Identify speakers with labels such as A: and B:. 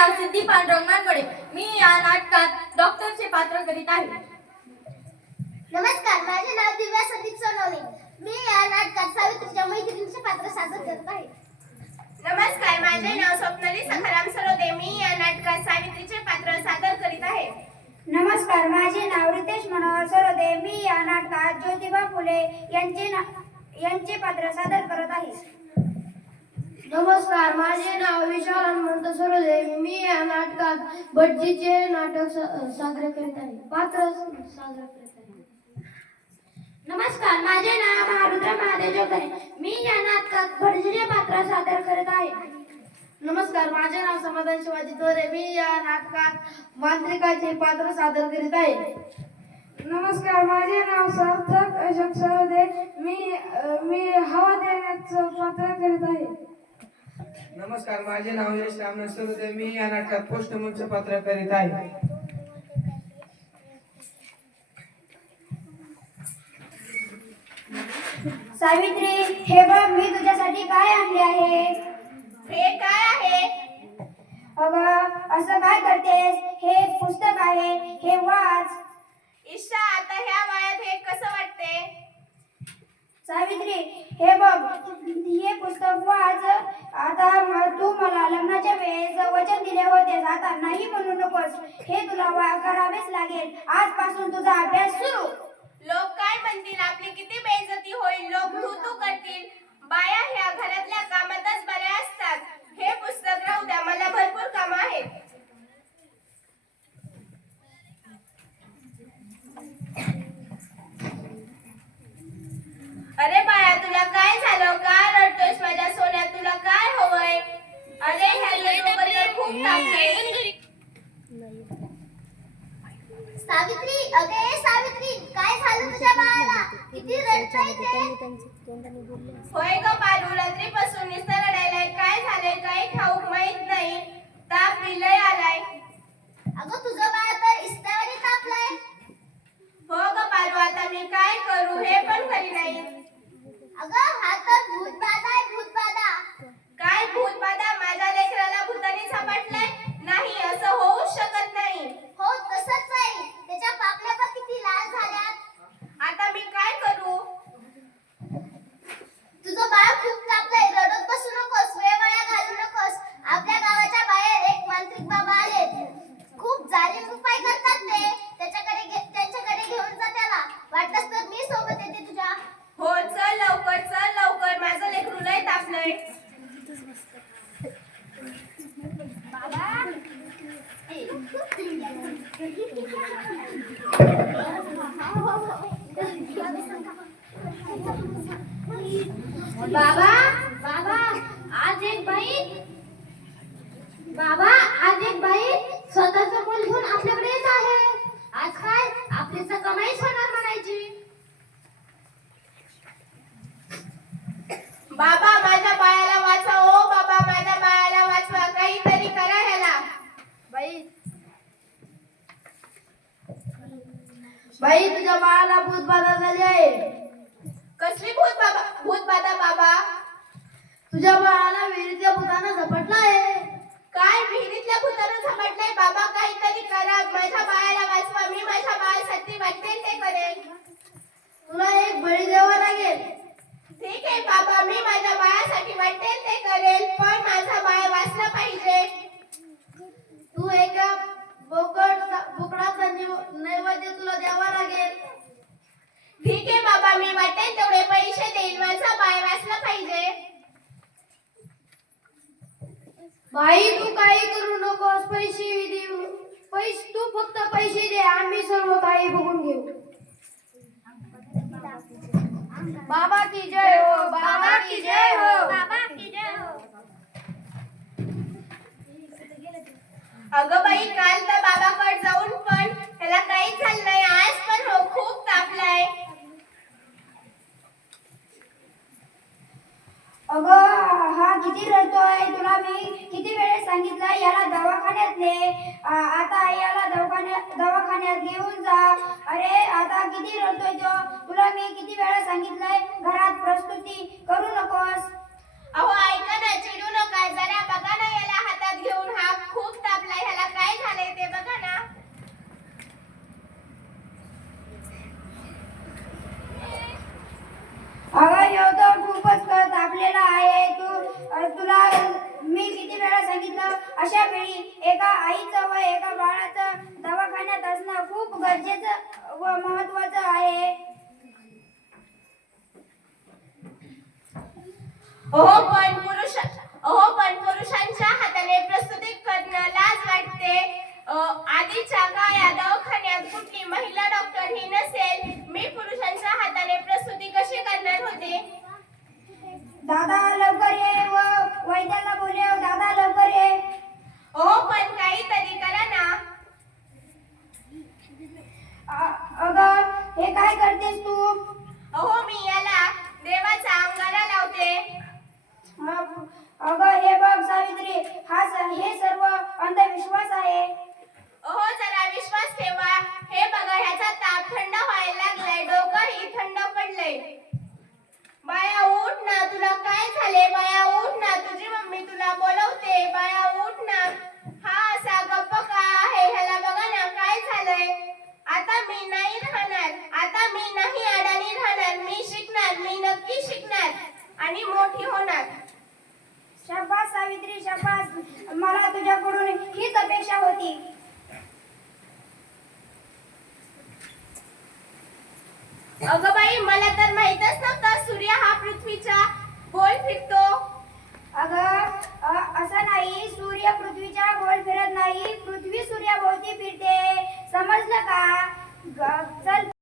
A: नाव सिद्धी पांडुरंग मानवडे मी या नाटकात डॉक्टरचे पात्र करीत आहे.
B: नमस्कार माझे नाव दिव्या संदीप सोनवणे. मी या नाटकात सावित्रीच्या मैत्रिणीचे पात्र सादर करत आहे.
C: नमस्कार माझे नाव स्वप्नली सखाराम सरोदे. मी या नाटकात सावित्रीचे पात्र सादर करीत आहे.
D: नमस्कार माझे नाव रितेश मनोहर सरोदे. मी या नाटकात ज्योतिबा फुले यांचे यांचे पात्र सादर करत आहे
E: नमस्कार माझे नाव विशाल हनुमंत सरोदे मी या नाटकात भटजीचे नाटक सा- सादर करीत आहे. पात्र सादर करीत आहे.
D: नमस्कार माझे नाव महारुद्र महादेव जोगरे. मी या नाटकात भटजीचे पात्र सादर करत आहे.
E: नमस्कार माझे नाव समाधान शिवाजी तोरे मी या नाटकात मांत्रिकाचे पात्र सादर करीत आहे.
D: नमस्कार माझे नाव सार्थक अशोक सरोदे मी मी हवा देण्याचं पात्र करीत आहे.
F: नमस्कार माझे नाव यश रामनाथ सरोदे मी या नाटकात पोस्टमनचे पात्र करीत आहे.
D: सावित्री हे बघ मी तुझ्यासाठी काय आणले आहे?
C: हे काय आहे?
D: अगं असं काय करतेस? हे पुस्तक आहे. हे वाच.
C: ईशा आता ह्या वयात हे कसं वाटते
D: सावित्री हे बघ हे पुस्तक वाच. आता तू मला लग्नाच्या वेळेस वचन दिले होते आता नाही म्हणू नकोस. हे तुला वा- करावेच लागेल. आजपासून तुझा अभ्यास सुरू.
C: लोक काय म्हणतील? आपली किती बेइज्जती होईल? लोक तू तू करतील. बाया ह्या घरातल्या कामातच बऱ्याच होय ग बालू रात्रीपासून नुसतं रडायलाय. काय झालंय? काही ठाऊक माहीत नाही. ताप विलय आलाय.
B: अगं तुझं बाळ तर इस्त्यावर तापलंय.
C: हो ग बालू आता मी काय करू हे पण खरी नाही
B: अगं हा तर भूत बाधा आहे भूत बाधा
C: काय भूत बाधा माझ्या लेकराला भूताने झपाटलंय नाही असं होऊच शकत नाही
B: हो तसंच आहे त्याच्या पापण्या पण किती लाल झाल्यात
C: आता मी काय करू
B: तुझं बाळ खूप तापलंय रडत बसू नकोस वेळवळ्या घालू नकोस आपल्या गावाच्या बाहेर एक मांत्रिक बाबा जालीम उपाय करतात ते. त्याच्याकडे त्यांच्याकडे घेऊन जा त्याला. वाटलंच तर मी सोबत येते तुझ्या.
C: हो चल लवकर चल लवकर. माझं लेकरू लय तापलंय.
D: बाबा बाबा आज एक बाई बाबा आज एक बाई स्वतःच मूल आपल्याकडेच आहे. आज काय? आपली तर कमाईच होणार म्हणायची.
C: बाबा माझ्या बाळाला वाचवा ओ बाबा माझ्या बाळाला वाचवा. काहीतरी करा ह्याला.
E: बाई. बाई तुझ्या बाळाला भूत बाधा झाली आहे.
C: कसली भूत बाबा भूत बाधा बाबा?
E: तुझ्या बाळाला विहिरीच्या भूतानं झपटलं आहे.
C: काय विहिरीतल्या भूतानं झपटलंय बाबा काहीतरी करा. माझ्या बाळाला वाचवा. मी माझ्या बाळासाठी वाटते ते करेल
E: तुला एक बळी द्यावा लागेल.
C: ठीक आहे बाबा. मी माझ्या बाळासाठी वाटते ते करेल पण माझा बाळ वाचला पाहिजे.
E: तू एका बोकड बोकडाचा निव- नैवेद्य तुला द्यावा लागेल.
C: ठीक आहे बाबा. मी वाटेल तेवढे पैसे देईल माझा बाळ वाचला पाहिजे.
E: बाई तू काही करू नकोस. पैसे देऊ. पैसे तू फक्त पैसे दे. आम्ही सर्व काही बघून घेऊ. बाबा की जय हो. बाबा की जय हो.
B: बाबा की जय हो.
C: अगं बाई काल तर बाबाकडे जाऊन पण त्याला काहीच झालं नाही आज पण हो खूप तापलाय
D: अगं हा किती रडतोय तुला मी किती वेळेस सांगितलं याला दवाखान्यात ने. आता याला दवाखान्यात दवाखान्यात घेऊन जा. अरे आता किती रडतोय तो. तुला मी किती वेळा सांगितलंय घरात प्रस्तुती करू
C: वेळा सांगितलं.
D: अशा वेळी एका आईचं व एका बाळाचं दवाखान्यात असणं खूप गरजेचं व महत्वाचं आहे.
C: अहो पण पुरुष अहो पण पुरुषांच्या हाताने प्रस्तुती करणं लाज वाटते. आधीच्या काळ्या दवाखान्यात सावित्री शपास मला तुझ्याकडून हीच अपेक्षा होती.
D: अगं बाई मला तर